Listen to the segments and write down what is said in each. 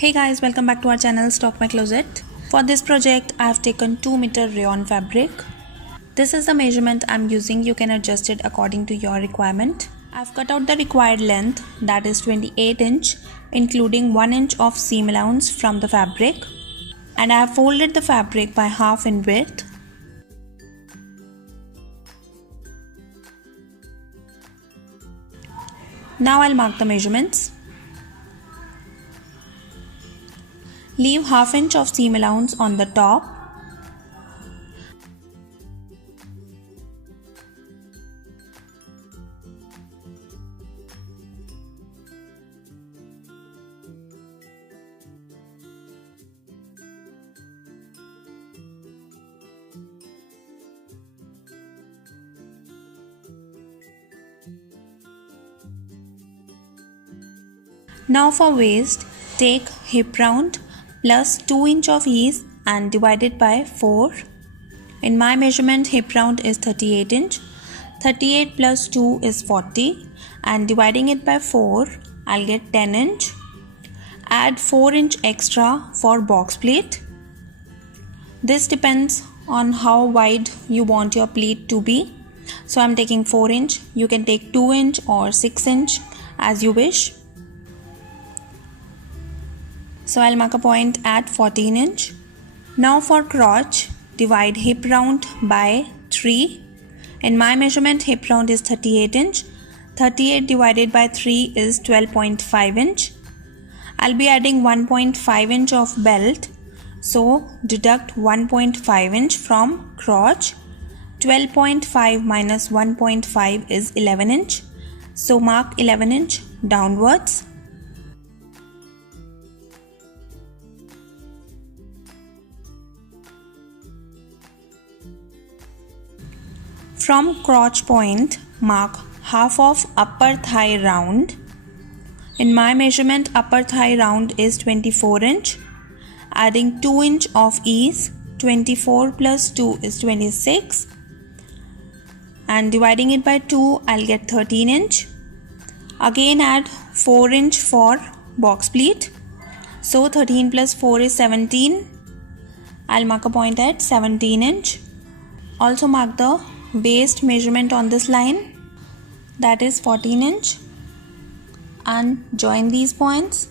Hey guys, welcome back to our channel Stock My Closet. For this project I have taken 2-meter rayon fabric. This is the measurement I'm using. You can adjust it according to your requirement. I've cut out the required length, that is 28 inch, including 1 inch of seam allowance from the fabric, and I have folded the fabric by half in width. Now I'll mark the measurements. Leave half inch of seam allowance on the top. Now for waist, take hip round plus 2 inch of ease and divide it by 4. In my measurement, hip round is 38 inch. 38 plus 2 is 40, and dividing it by 4, I'll get 10 inch. Add 4 inch extra for box pleat. This depends on how wide you want your pleat to be. So I'm taking 4 inch. You can take 2 inch or 6 inch as you wish. So I'll mark a point at 14 inch. Now for crotch, divide hip round by 3. In my measurement, hip round is 38 inch. 38 divided by 3 is 12.5 inch. I'll be adding 1.5 inch of belt. So deduct 1.5 inch from crotch. 12.5 minus 1.5 is 11 inch. So mark 11 inch downwards. From crotch point, mark half of upper thigh round. In my measurement, upper thigh round is 24 inch. Adding 2 inch of ease, 24 plus 2 is 26. And dividing it by 2, I'll get 13 inch. Again add 4 inch for box pleat. So 13 plus 4 is 17. I'll mark a point at 17 inch. Also mark the waist measurement on this line, that is 14 inch, and join these points.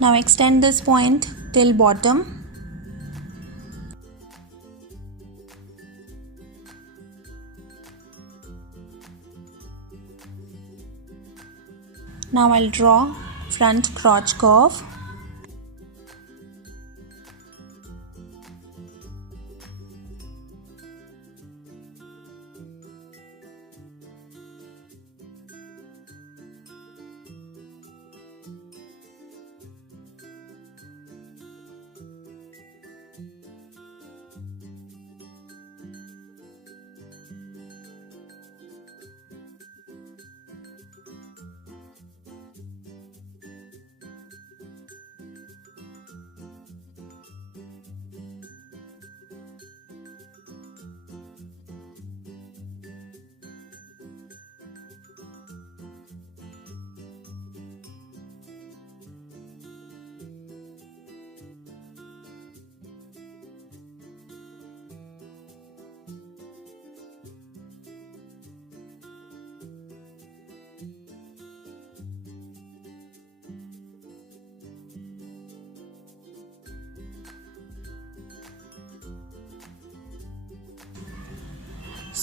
Now extend this point till bottom. Now I'll draw front crotch curve.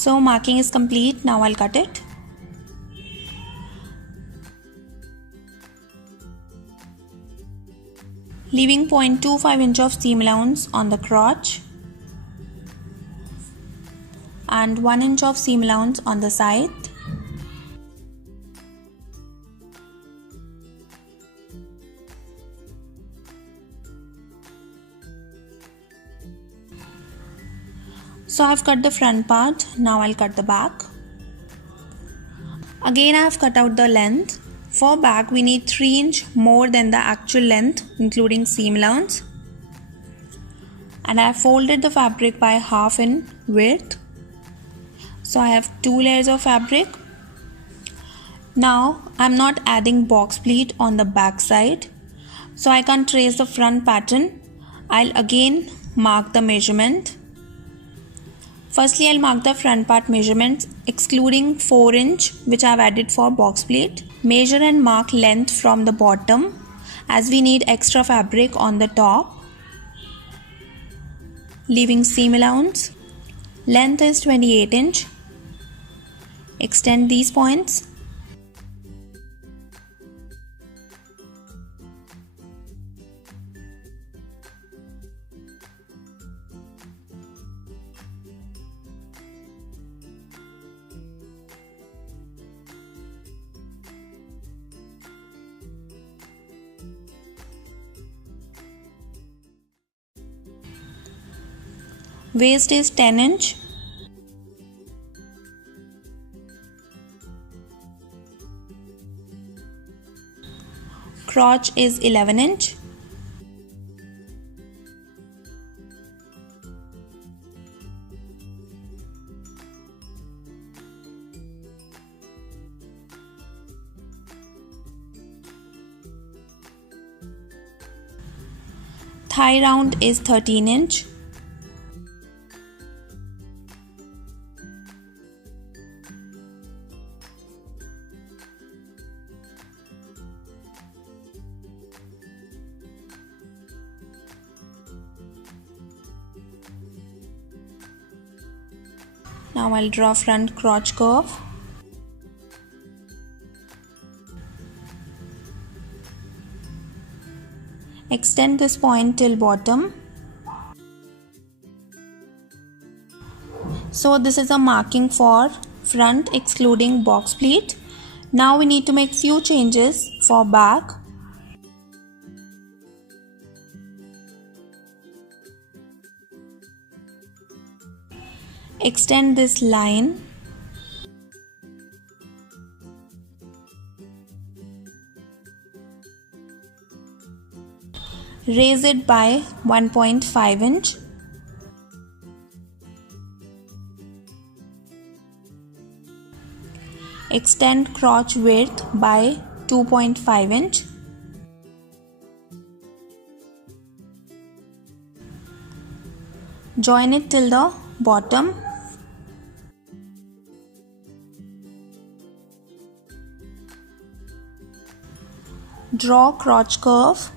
So marking is complete. Now I'll cut it. Leaving 0.25 inch of seam allowance on the crotch and 1 inch of seam allowance on the side. So I've cut the front part. Now I'll cut the back. Again I have cut out the length. For back we need 3 inch more than the actual length including seam allowance. And I have folded the fabric by half in width. So I have 2 layers of fabric. Now I'm not adding box pleat on the back side, so I can't trace the front pattern. I'll again mark the measurement. Firstly I'll mark the front part measurements excluding 4 inch which I have added for box pleat. Measure and mark length from the bottom as we need extra fabric on the top. Leaving seam allowance. Length is 28 inch. Extend these points. Waist is 10 inch. Crotch is 11 inch. Thigh round is 13 inch. Now I'll draw front crotch curve. Extend this point till bottom. So this is a marking for front excluding box pleat. Now we need to make few changes for back. Extend this line. Raise it by 1.5 inch. Extend crotch width by 2.5 inch. Join it till the bottom. Draw crotch curve.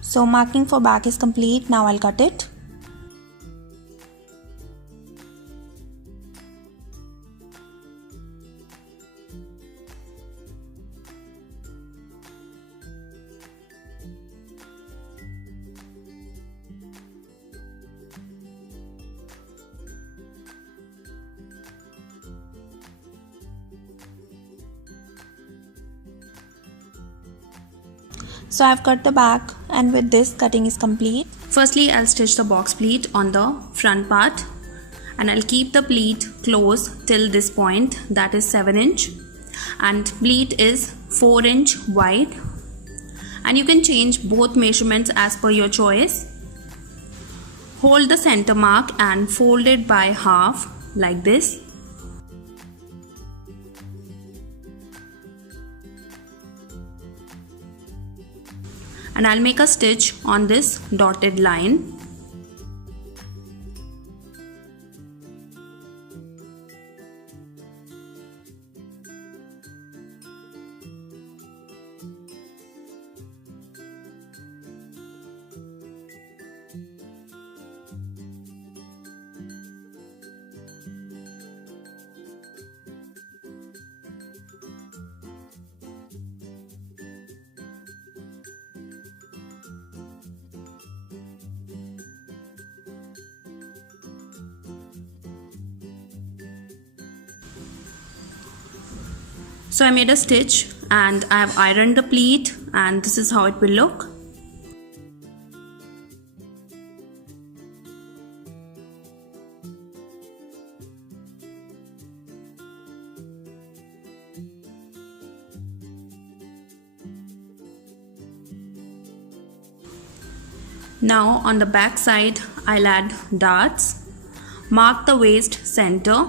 So marking for back is complete. Now I'll cut it. So I've cut the back, and with this cutting is complete. Firstly I'll stitch the box pleat on the front part, and I'll keep the pleat close till this point, that is 7 inch, and pleat is 4 inch wide, and you can change both measurements as per your choice. Hold the center mark and fold it by half like this. And I'll make a stitch on this dotted line. So I made a stitch and I have ironed the pleat, and this is how it will look. Now on the back side I'll add darts. Mark the waist center.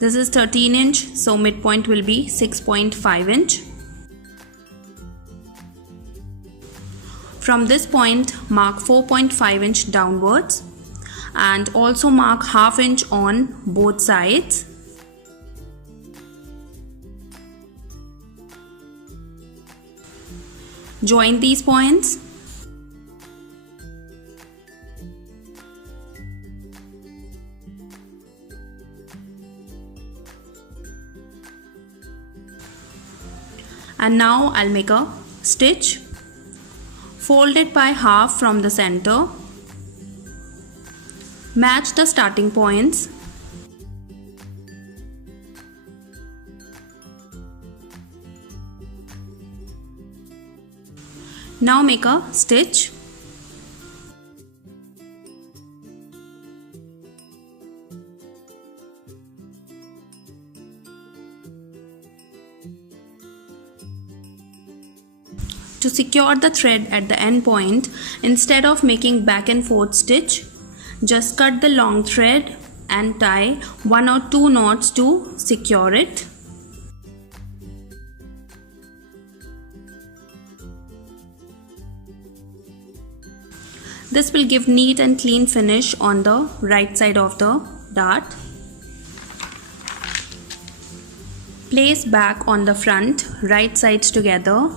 This is 13 inch, so midpoint will be 6.5 inch. From this point mark 4.5 inch downwards and also mark half inch on both sides. Join these points. And now I'll make a stitch. Fold it by half from the center. Match the starting points. Now make a stitch. To secure the thread at the end point, instead of making back and forth stitch, just cut the long thread and tie 1 or 2 knots to secure it. This will give neat and clean finish on the right side of the dart. Place back on the front, right sides together.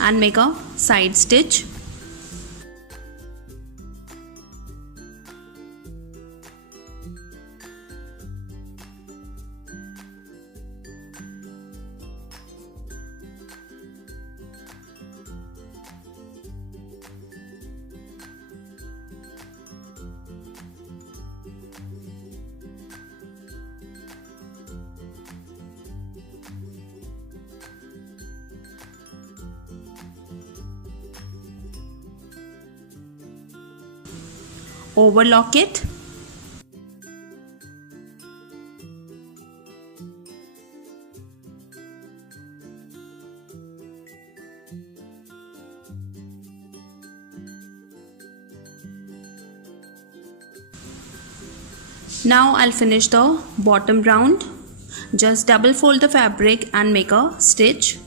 And make a side stitch. Overlock it. Now I'll finish the bottom round. Just double fold the fabric and make a stitch.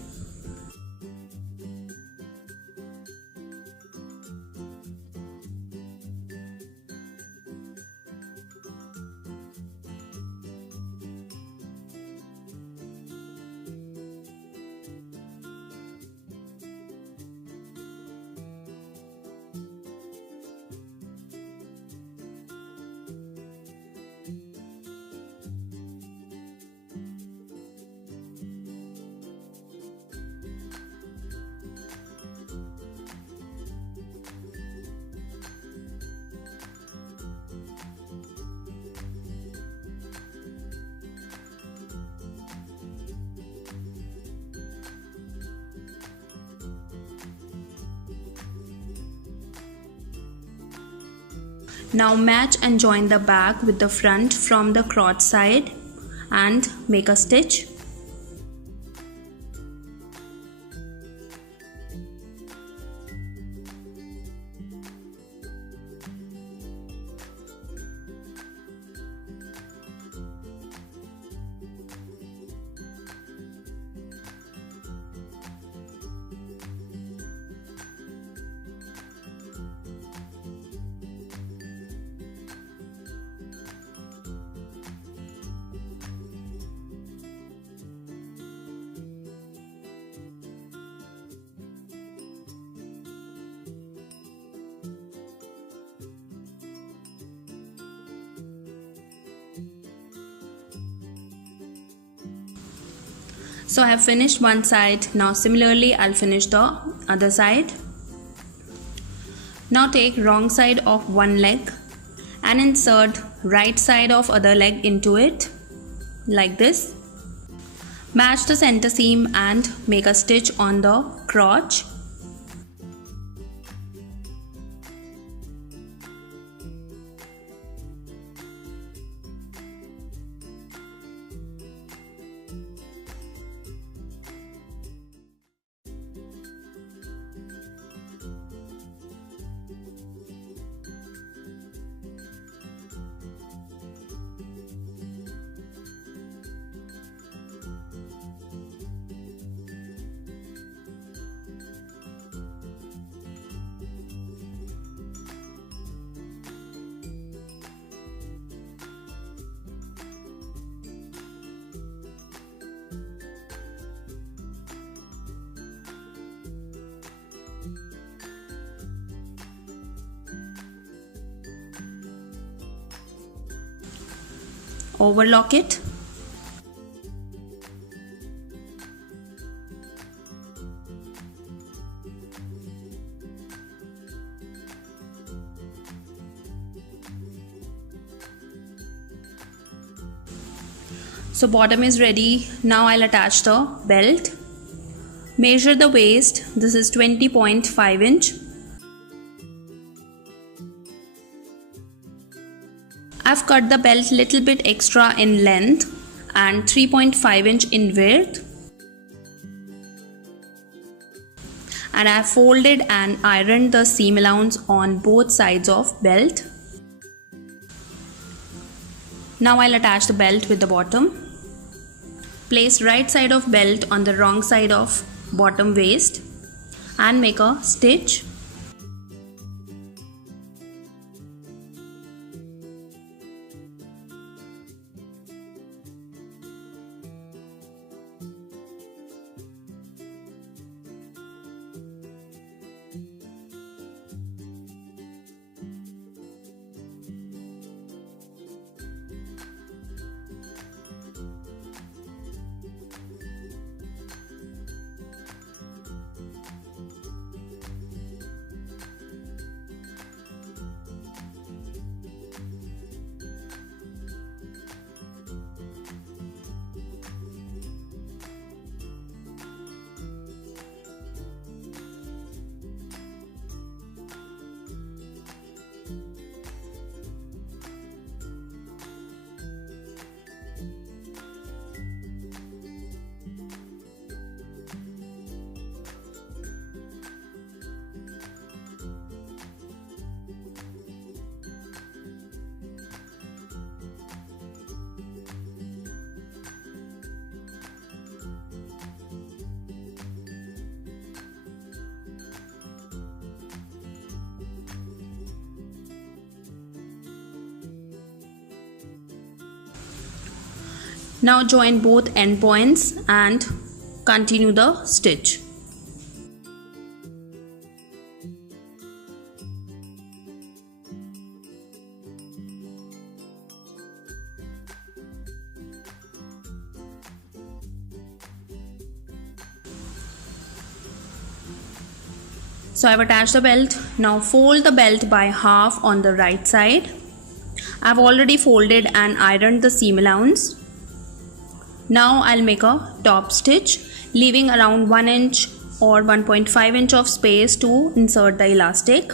Now match and join the back with the front from the crotch side and make a stitch. So I have finished one side. Now similarly I'll finish the other side. Now take wrong side of one leg and insert right side of other leg into it like this. Match the center seam and make a stitch on the crotch. Overlock it. So bottom is ready. Now I'll attach the belt. Measure the waist. This is 20.5 inch. I've cut the belt little bit extra in length and 3.5 inch in width. And I've folded and ironed the seam allowance on both sides of belt. Now I'll attach the belt with the bottom. Place right side of belt on the wrong side of bottom waist and make a stitch. Now join both end points and continue the stitch. So I've attached the belt. Now fold the belt by half on the right side. I've already folded and ironed the seam allowance. Now I'll make a top stitch, leaving around 1 inch or 1.5 inch of space to insert the elastic.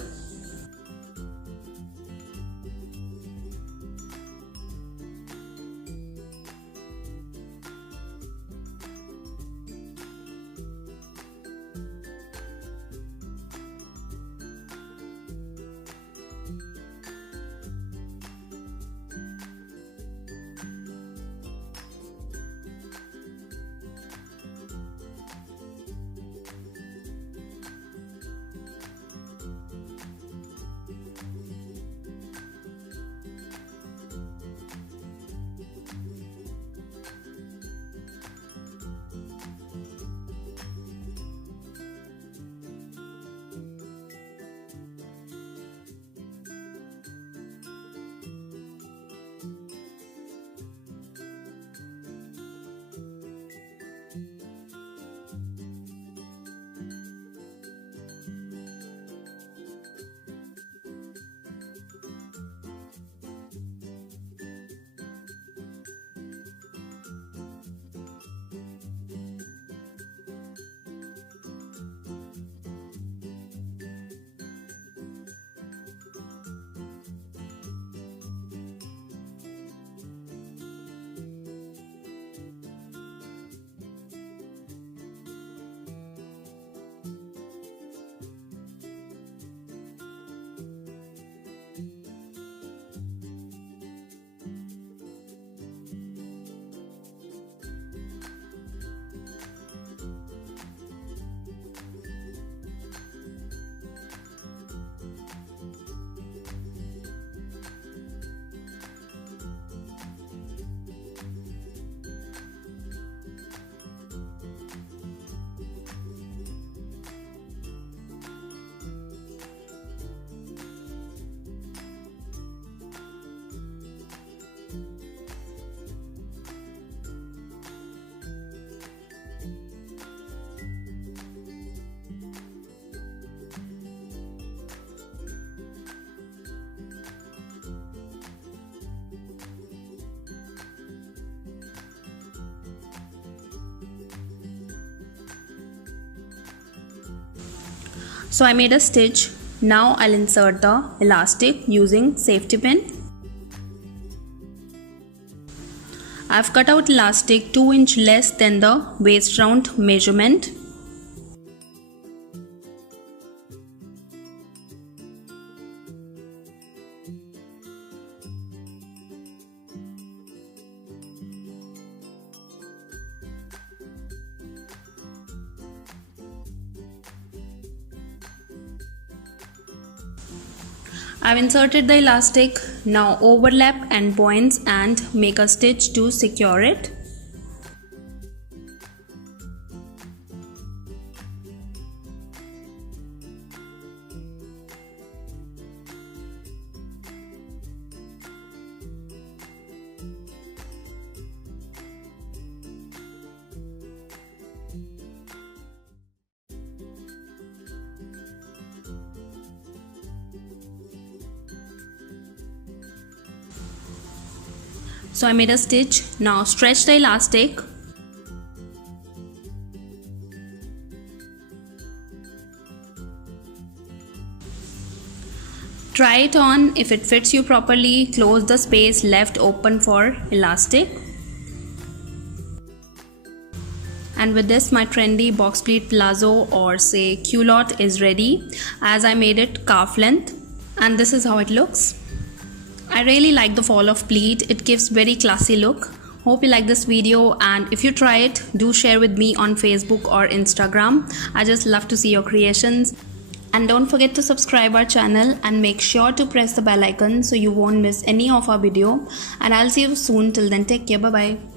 So I made a stitch. Now I'll insert the elastic using safety pin. I've cut out elastic 2 inch less than the waist round measurement. I've inserted the elastic. Now overlap end points and make a stitch to secure it. So I made a stitch. Now stretch the elastic. Try it on. If it fits you properly, close the space left open for elastic. And with this, my trendy box pleat palazzo, or say culotte, is ready, as I made it calf length, and this is how it looks. I really like the fall of pleat. It gives very classy look. Hope you like this video, and if you try it, do share with me on Facebook or Instagram. I just love to see your creations. And don't forget to subscribe our channel and make sure to press the bell icon so you won't miss any of our video. And I'll see you soon. Till then, take care. Bye bye.